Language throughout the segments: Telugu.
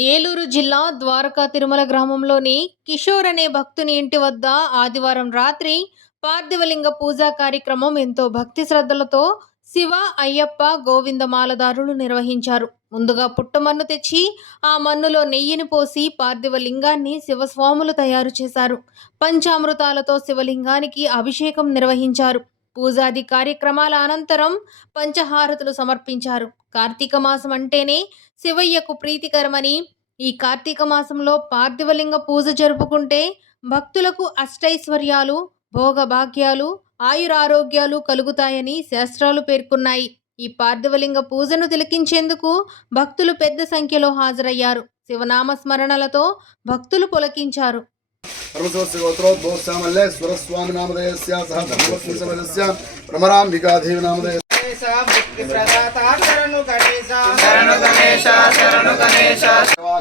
ఏలూరు జిల్లా ద్వారకా తిరుమల గ్రామంలోని కిషోర్ అనే భక్తుని ఇంటి వద్ద ఆదివారం రాత్రి పార్థివలింగ పూజా కార్యక్రమం ఎంతో భక్తి శ్రద్ధలతో శివ అయ్యప్ప గోవింద మాలదారులు నిర్వహించారు. ముందుగా పుట్టమన్ను తెచ్చి ఆ మన్నులో నెయ్యిని పోసి పార్థివ లింగాన్ని శివస్వాములు తయారు చేశారు. పంచామృతాలతో శివలింగానికి అభిషేకం నిర్వహించారు. పూజాది కార్యక్రమాల అనంతరం పంచహారతులు సమర్పించారు. కార్తీక మాసం అంటేనే శివయ్యకు ప్రీతికరమని ఈ కార్తీక మాసంలో పార్థివలింగ పూజ జరుపుకుంటే భక్తులకు అష్టైశ్వర్యాలు భోగభాగ్యాలు ఆయురారోగ్యాలు కలుగుతాయని శాస్త్రాలు పేర్కొన్నాయి. ఈ పార్థివలింగ పూజను తిలకించేందుకు భక్తులు పెద్ద సంఖ్యలో హాజరయ్యారు. శివనామ స్మరణలతో భక్తులు పులకించారు. परमशिवस्य गोत्रो दोस्यामल्ले గణేశ శరణు గణేశ.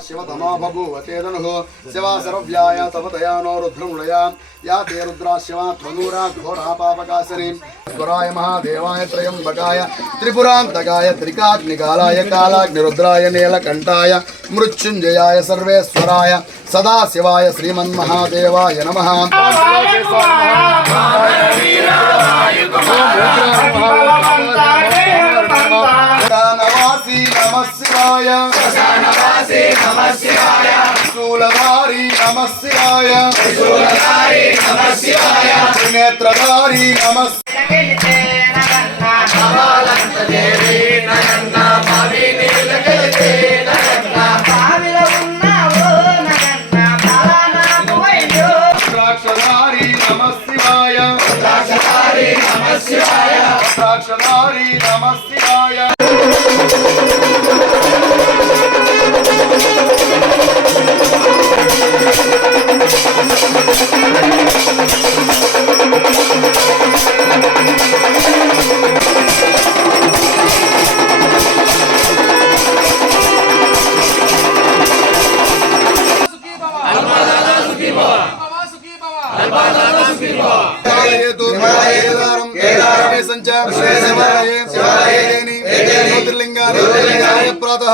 శివ తమా బభూవతేదను శివ సర్వ్యాయ తవ తయా నో రుద్రముళయా యా తే రుద్రా శివ త్వనూరా ఘోరా పాపకాశని. స్వరాయ మహాదేవాయ త్రయంబకాయ. త్రిపురాంతకాయ త్రికాగ్నికాలాయ కాలాగ్నిరుద్రాయ నీలకంఠాయ. మృత్యుంజయాయ సర్వేశ్వరాయ. సదాశివాయ శ్రీమన్మహాదేవాయ నమ. నవాసి నమ శివాయ శూలధారి నమ శివాయ శూలధారి నమ శివాయ త్రినేత్రధారి నమ ద్రాక్షధారి నమ శివాయ ద్రాక్షధారి నమ శివాయ ద్రాక్షధారి నమ శివాయ జ్యోతిర్లింగాన్ని ప్రాతः